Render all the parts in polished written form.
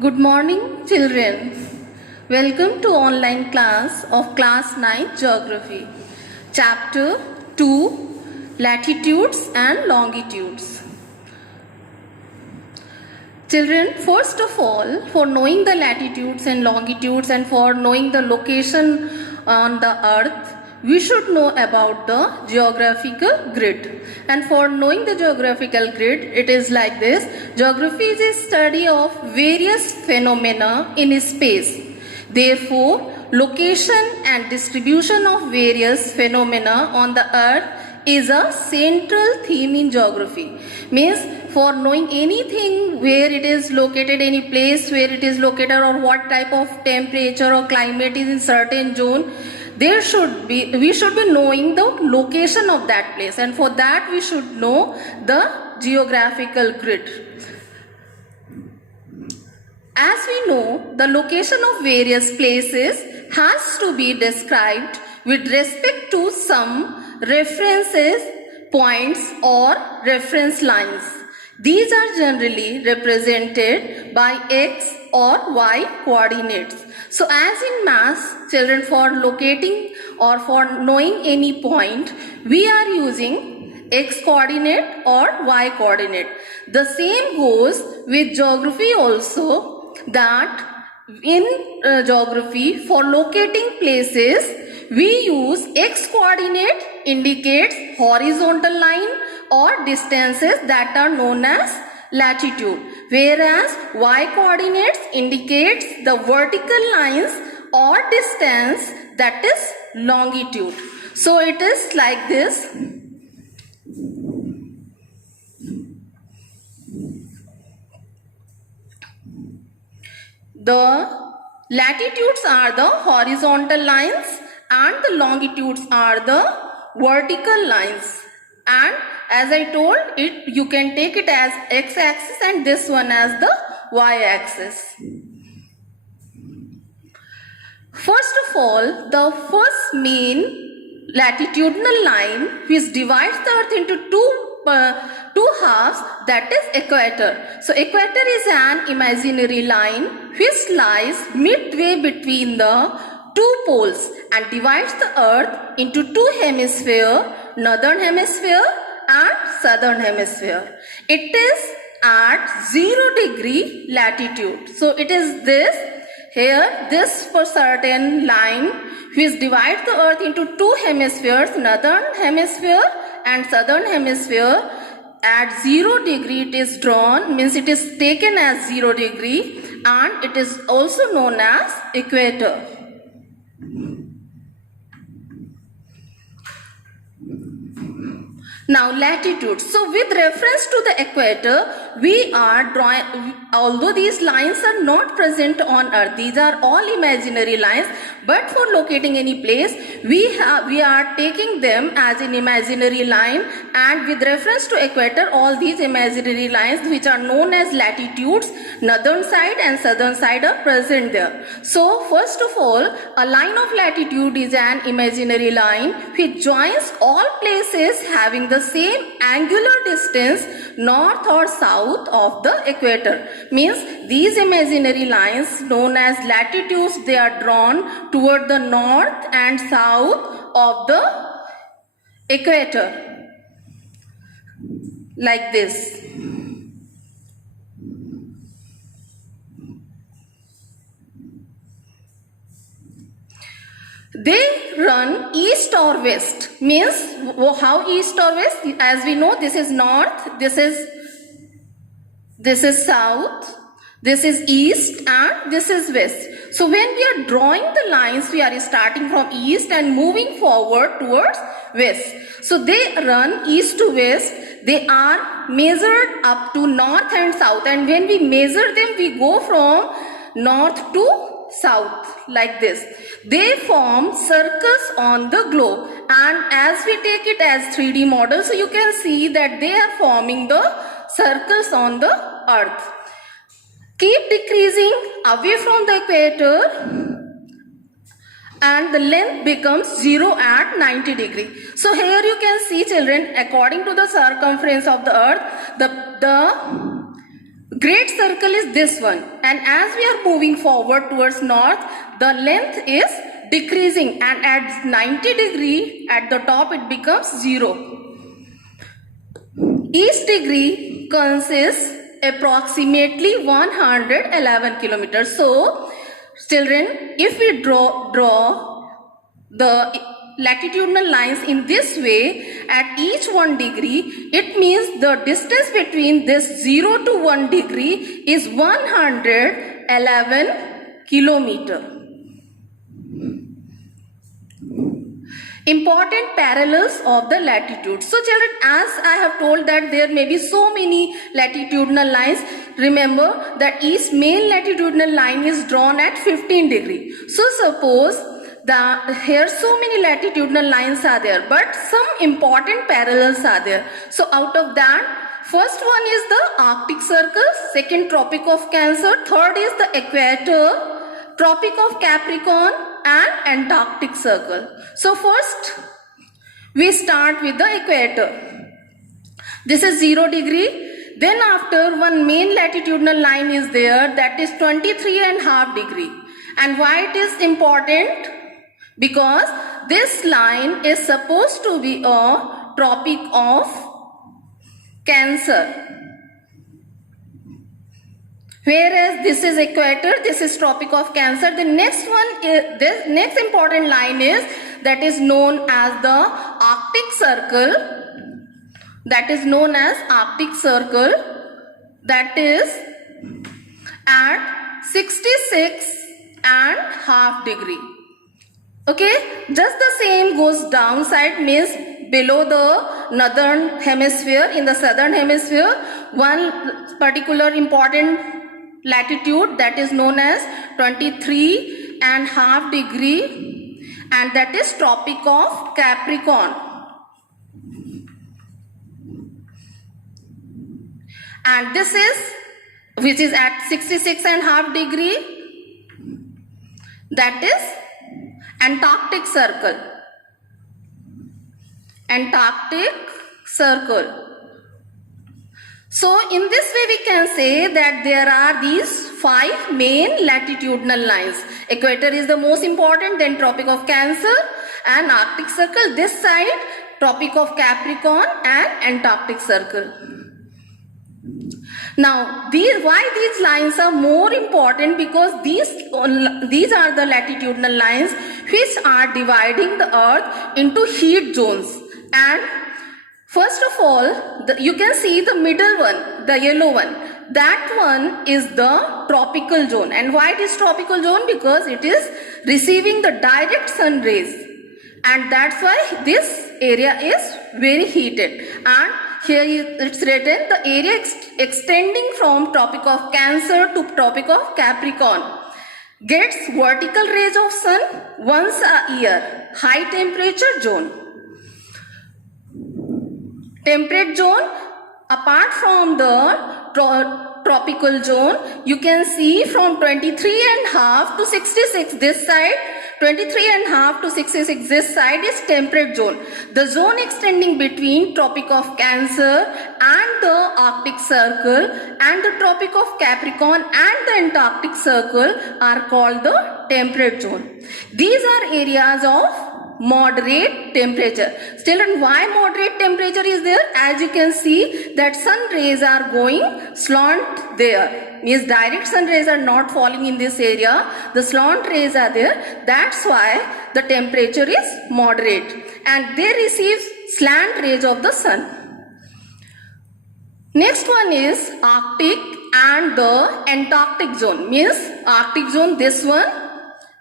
Good morning, children. Welcome to online class of class 9 Geography. Chapter 2, Latitudes and Longitudes. Children, first of all, for knowing the latitudes and longitudes and for knowing the location on the earth, we should know about the geographical grid. And for knowing the geographical grid, it is like this. Geography is a study of various phenomena in space. Therefore, location and distribution of various phenomena on the earth is a central theme in geography. Means for knowing anything, where it is located, any place where it is located, or what type of temperature or climate is in certain zone, we should be knowing the location of that place, and for that we should know the geographical grid. As we know, the location of various places has to be described with respect to some references, points or reference lines. These are generally represented by x or y coordinates. So as in maths, children, for locating or for knowing any point, we are using x coordinate or y coordinate. The same goes with geography also, that in geography, for locating places, we use x coordinate indicates horizontal line or distances that are known as latitude, whereas y coordinates indicates the vertical lines or distance, that is longitude. So it is like this. The latitudes are the horizontal lines and the longitudes are the vertical lines. And as I told it, you can take it as x-axis and this one as the y-axis. First of all, the first main latitudinal line which divides the earth into two halves, that is equator. So equator is an imaginary line which lies midway between the two poles and divides the earth into two hemispheres, northern hemisphere and southern hemisphere. It is at 0 degree latitude. So it is this. Here, this for certain line which divides the earth into two hemispheres, northern hemisphere and southern hemisphere, at 0 degree it is drawn, means it is taken as 0 degree, and it is also known as equator. Now latitude. So with reference to the equator, we are drawing, although these lines are not present on earth, these are all imaginary lines, but for locating any place, we are taking them as an imaginary line, and with reference to equator, all these imaginary lines which are known as latitudes, northern side and southern side are present there. So first of all, a line of latitude is an imaginary line which joins all places having the same angular distance north or south of the equator. Means these imaginary lines known as latitudes, they are drawn toward the north and south of the equator, like this. They run east or west. Means how east or west? As we know, this is north, this is south, this is east and this is west. So when we are drawing the lines, we are starting from east and moving forward towards west. So they run east to west. They are measured up to north and south, and when we measure them, we go from north to south, like this. They form circles on the globe, and as we take it as 3D model, so you can see that they are forming the circles on the earth. Keep decreasing away from the equator and the length becomes 0 at 90 degree. So here you can see, children, according to the circumference of the earth, the great circle is this one, and as we are moving forward towards north, the length is decreasing, and at 90 degree at the top it becomes 0. Each degree consists approximately 111 kilometers. So, children, if we draw the latitudinal lines in this way at each 1 degree, it means the distance between this 0 to 1 degree is 111 kilometer. Important parallels of the latitude. So children, as I have told that there may be so many latitudinal lines, remember that each main latitudinal line is drawn at 15 degree. So suppose here so many latitudinal lines are there, but some important parallels are there. So out of that, first one is the Arctic Circle, second Tropic of Cancer, third is the Equator, Tropic of Capricorn and Antarctic Circle. So first we start with the equator. This is 0 degree. Then after, one main latitudinal line is there, that is 23.5 degree. And why it is important? Because this line is supposed to be a Tropic of Cancer. Whereas this is equator, this is Tropic of Cancer. The next one is, this next important line is, that is known as the Arctic Circle. That is known as Arctic Circle. That is at 66.5 degree. Okay, just the same goes downside, means below the northern hemisphere. In the southern hemisphere, one particular important latitude, that is known as 23.5 degree, and that is Tropic of Capricorn. And this is, which is at 66.5 degree, that is Antarctic Circle. Antarctic Circle. So in this way we can say that there are these 5 main latitudinal lines. Equator is the most important, then Tropic of Cancer and Arctic Circle. This side, Tropic of Capricorn and Antarctic Circle. Now, why these lines are more important? Because these are the latitudinal lines which are dividing the earth into heat zones. And first of all, you can see the middle one, the yellow one. That one is the tropical zone. And why it is tropical zone? Because it is receiving the direct sun rays. And that's why this area is very heated. And here it's written, the area extending from Tropic of Cancer to Tropic of Capricorn gets vertical rays of sun once a year. High temperature zone. Temperate zone, apart from the tropical zone, you can see from 23.5 to 66 this side, 23.5 to 66 this side is temperate zone. The zone extending between Tropic of Cancer and the Arctic Circle and the Tropic of Capricorn and the Antarctic Circle are called the temperate zone. These are areas of moderate temperature. Children, why moderate temperature is there? As you can see that sun rays are going slant there. Means direct sun rays are not falling in this area. The slant rays are there. That's why the temperature is moderate. And they receive slant rays of the sun. Next one is Arctic and the Antarctic zone. Means Arctic zone, this one,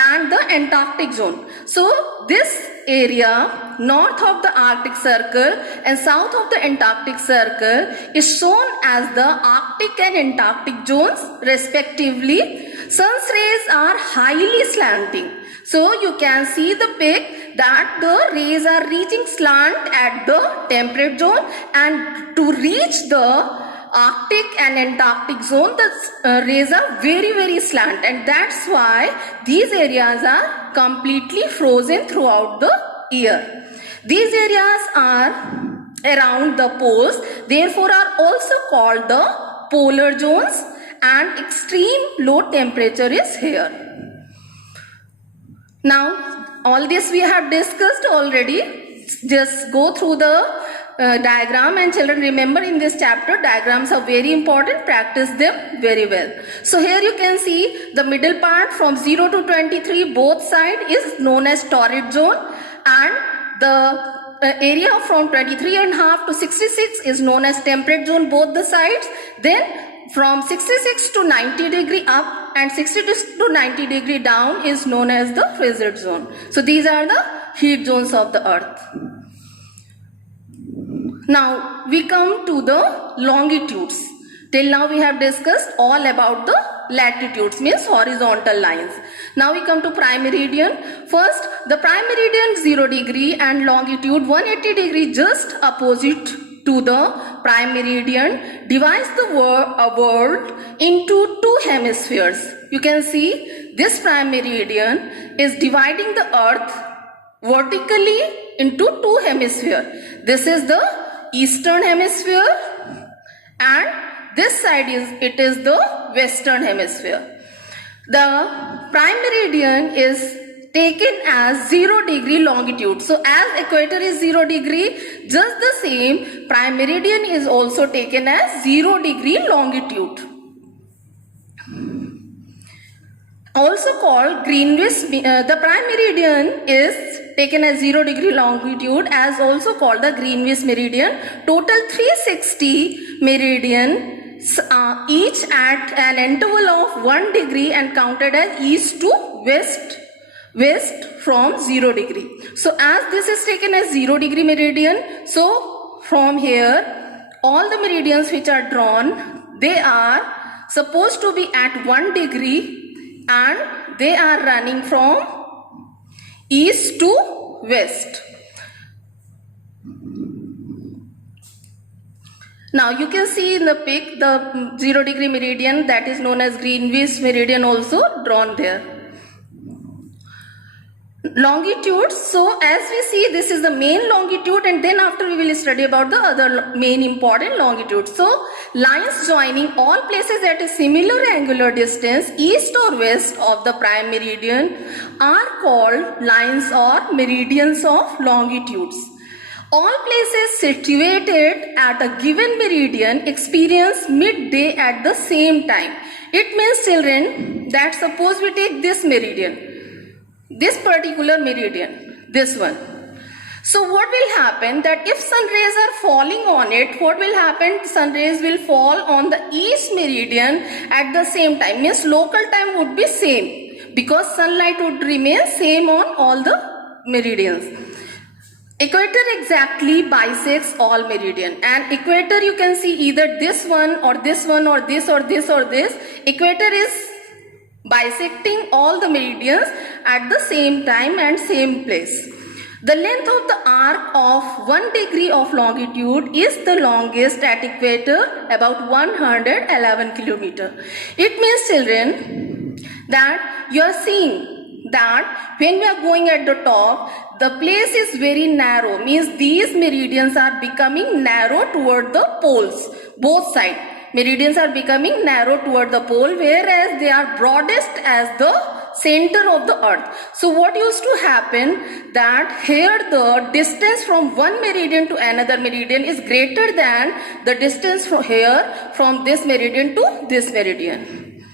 and the Antarctic zone. So this area north of the Arctic Circle and south of the Antarctic Circle is shown as the Arctic and Antarctic zones respectively. Sun's rays are highly slanting. So you can see the pic that the rays are reaching slant at the temperate zone, and to reach the Arctic and Antarctic zone, the rays are very slant, and that's why these areas are completely frozen throughout the year. These areas are around the poles, therefore are also called the polar zones, and extreme low temperature is here. Now, all this we have discussed already. Just go through the diagram, and children, remember, in this chapter diagrams are very important. Practice them very well. So here you can see the middle part from 0 to 23, both side is known as torrid zone, and the area from 23.5 to 66 is known as temperate zone, both the sides. Then from 66 to 90 degree up and 60 to 90 degree down is known as the frigid zone. So these are the heat zones of the earth. Now we come to the longitudes. Till now we have discussed all about the latitudes, means horizontal lines. Now we come to prime meridian. First, the prime meridian 0 degree and longitude 180 degree, just opposite to the prime meridian, divides the world into two hemispheres. You can see this prime meridian is dividing the earth vertically into two hemispheres. This is the eastern hemisphere, and this side is the western hemisphere. The prime meridian is taken as 0 degree longitude. So as equator is 0 degree, just the same prime meridian is also taken as 0 degree longitude. Also called Greenwich, the prime meridian is taken as 0 degree longitude, as also called the Greenwich meridian. Total 360 meridian, each at an interval of 1 degree and counted as east to west from 0 degree. So as this is taken as 0 degree meridian, so from here all the meridians which are drawn, they are supposed to be at 1 degree and they are running from east to west. Now you can see in the pic the 0 degree meridian, that is known as Greenwich meridian, also drawn there. Longitudes. So as we see, this is the main longitude, and then after we will study about the other main important longitudes. So lines joining all places at a similar angular distance east or west of the prime meridian are called lines or meridians of longitudes. All places situated at a given meridian experience midday at the same time. It means, children, that suppose we take this meridian, this particular meridian, this one. So what will happen, that if sun rays are falling on it, what will happen? Sun rays will fall on the east meridian at the same time. Means local time would be same, because sunlight would remain same on all the meridians. Equator exactly bisects all meridian, and equator you can see either this one or this one or this or this or this. Equator is bisecting all the meridians at the same time and same place. The length of the arc of 1 degree of longitude is the longest at equator, about 111 kilometer. It means, children, that you are seeing that when we are going at the top, the place is very narrow, means these meridians are becoming narrow toward the poles, both sides. Meridians are becoming narrow toward the pole, whereas they are broadest as the center of the earth. So what used to happen, that here the distance from one meridian to another meridian is greater than the distance from here, from this meridian to this meridian.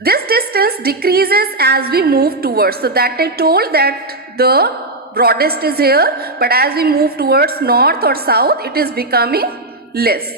This distance decreases as we move towards. So that I told that the broadest is here, but as we move towards north or south, it is becoming less.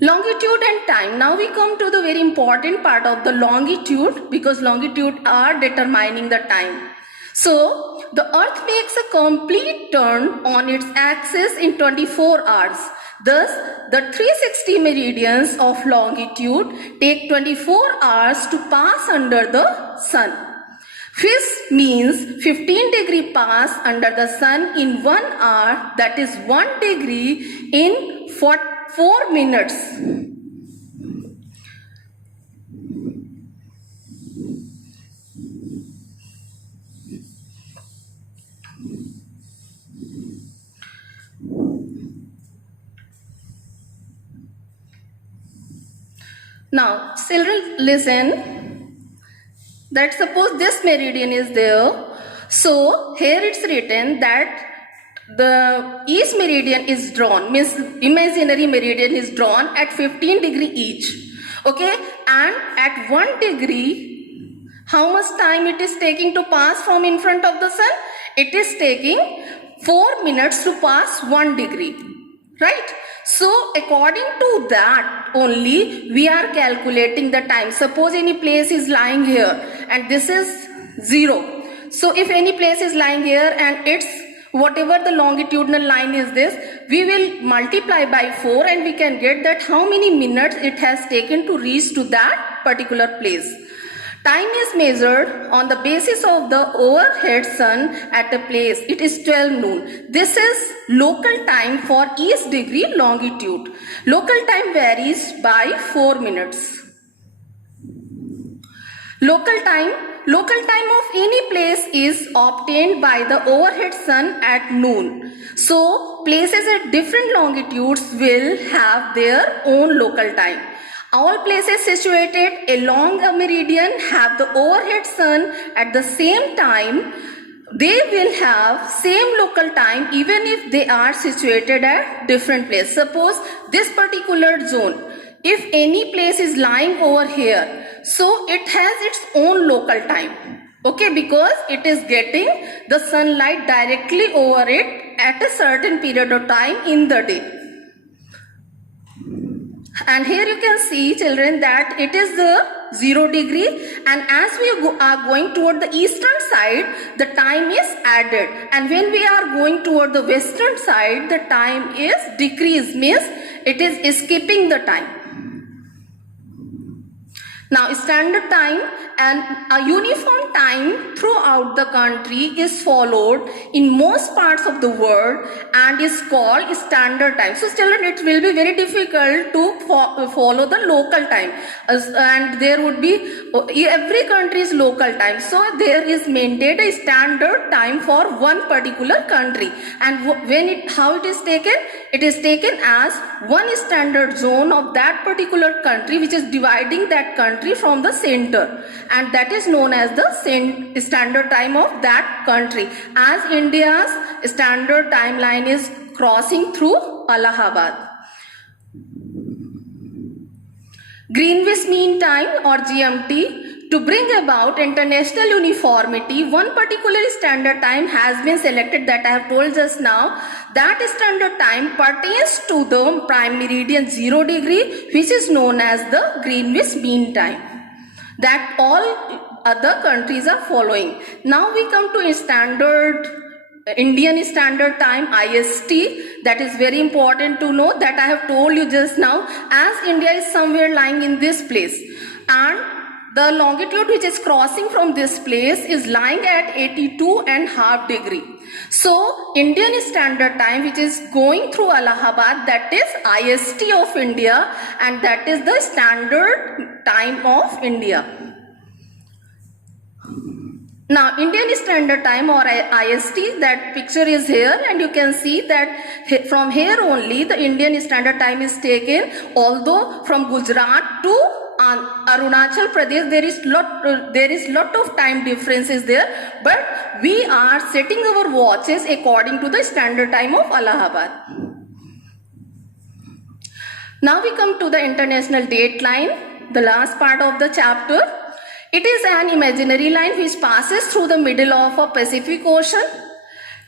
Longitude and time. Now we come to the very important part of the longitude, because longitude are determining the time. So the earth makes a complete turn on its axis in 24 hours. Thus, the 360 meridians of longitude take 24 hours to pass under the sun. This means 15 degree pass under the sun in 1 hour, that is 1 degree in 4 minutes. Now, children, listen. That suppose this meridian is there. So here it's written that the east meridian is drawn, means imaginary meridian is drawn at 15 degree each. Okay, and at 1 degree, how much time it is taking to pass from in front of the sun? It is taking 4 minutes to pass 1 degree, right? So according to that only we are calculating the time. Suppose any place is lying here and this is 0. So if any place is lying here and it's whatever the longitudinal line is this, we will multiply by 4 and we can get that how many minutes it has taken to reach to that particular place. Time is measured on the basis of the overhead sun at a place. It is 12 noon. This is local time for each degree longitude. Local time varies by 4 minutes. Local time of any place is obtained by the overhead sun at noon. So places at different longitudes will have their own local time. All places situated along a meridian have the overhead sun at the same time. They will have same local time even if they are situated at different places. Suppose this particular zone, if any place is lying over here, so it has its own local time. Okay, because it is getting the sunlight directly over it at a certain period of time in the day. And here you can see, children, that it is the 0 degree, and as we are going toward the eastern side, the time is added, and when we are going toward the western side, the time is decreased, means it is skipping the time. Now, standard time and a uniform time throughout the country is followed in most parts of the world and is called standard time. So, children, it will be very difficult to follow the local time, and there would be every country's local time. So, there is maintained a standard time for one particular country, and how it is taken? It is taken as one standard zone of that particular country, which is dividing that country from the center, and that is known as the standard time of that country, as India's standard timeline is crossing through Allahabad. Greenwich Mean Time or GMT. To bring about international uniformity, one particular standard time has been selected that I have told just now. That standard time pertains to the prime meridian 0 degree, which is known as the Greenwich Mean Time, that all other countries are following. Now we come to Indian Standard Time, IST. That is very important to know, that I have told you just now, as India is somewhere lying in this place and the longitude which is crossing from this place is lying at 82.5 degree. So Indian Standard Time, which is going through Allahabad, that is IST of India, and that is the standard time of India. Now, Indian Standard Time or IST, that picture is here, and you can see that from here only the Indian Standard Time is taken, although from Gujarat to Arunachal Pradesh there is lot of time differences there, but we are setting our watches according to the standard time of Allahabad. Now we come to the international date line, the last part of the chapter. It is an imaginary line which passes through the middle of a Pacific Ocean.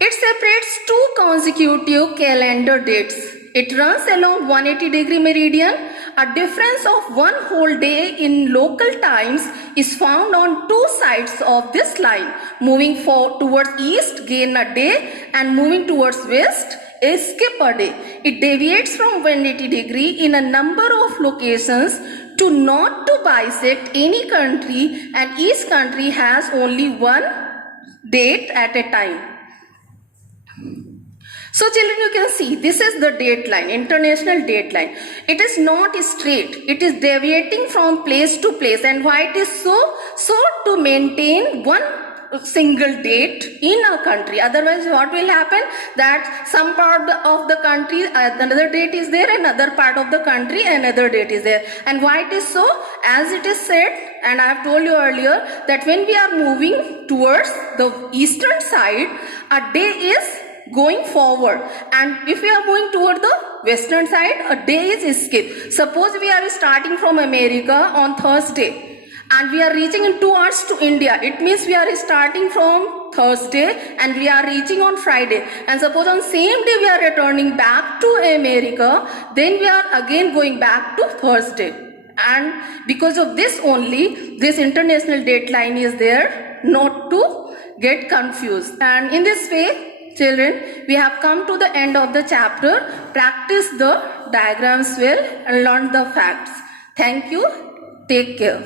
It separates two consecutive calendar dates. It runs along 180 degree meridian. A difference of one whole day in local times is found on two sides of this line. Moving towards east, gain a day, and moving towards west, skip a day. It deviates from 180 degree in a number of locations to not to bisect any country, and each country has only one date at a time. So children, you can see this is the date line, international date line. It is not straight. It is deviating from place to place. And why it is so? So to maintain one single date in a country. Otherwise, what will happen? That some part of the country, another date is there, another part of the country, another date is there. And why it is so? As it is said, and I have told you earlier, that when we are moving towards the eastern side, a day is going forward, and if we are moving toward the western side, a day is skipped. Suppose we are starting from America on Thursday and we are reaching in 2 hours to India. It means we are starting from Thursday and we are reaching on Friday. And suppose on same day we are returning back to America, then we are again going back to Thursday. And because of this only, this international date line is there, not to get confused. And in this way, children, we have come to the end of the chapter. Practice the diagrams well and learn the facts. Thank you. Take care.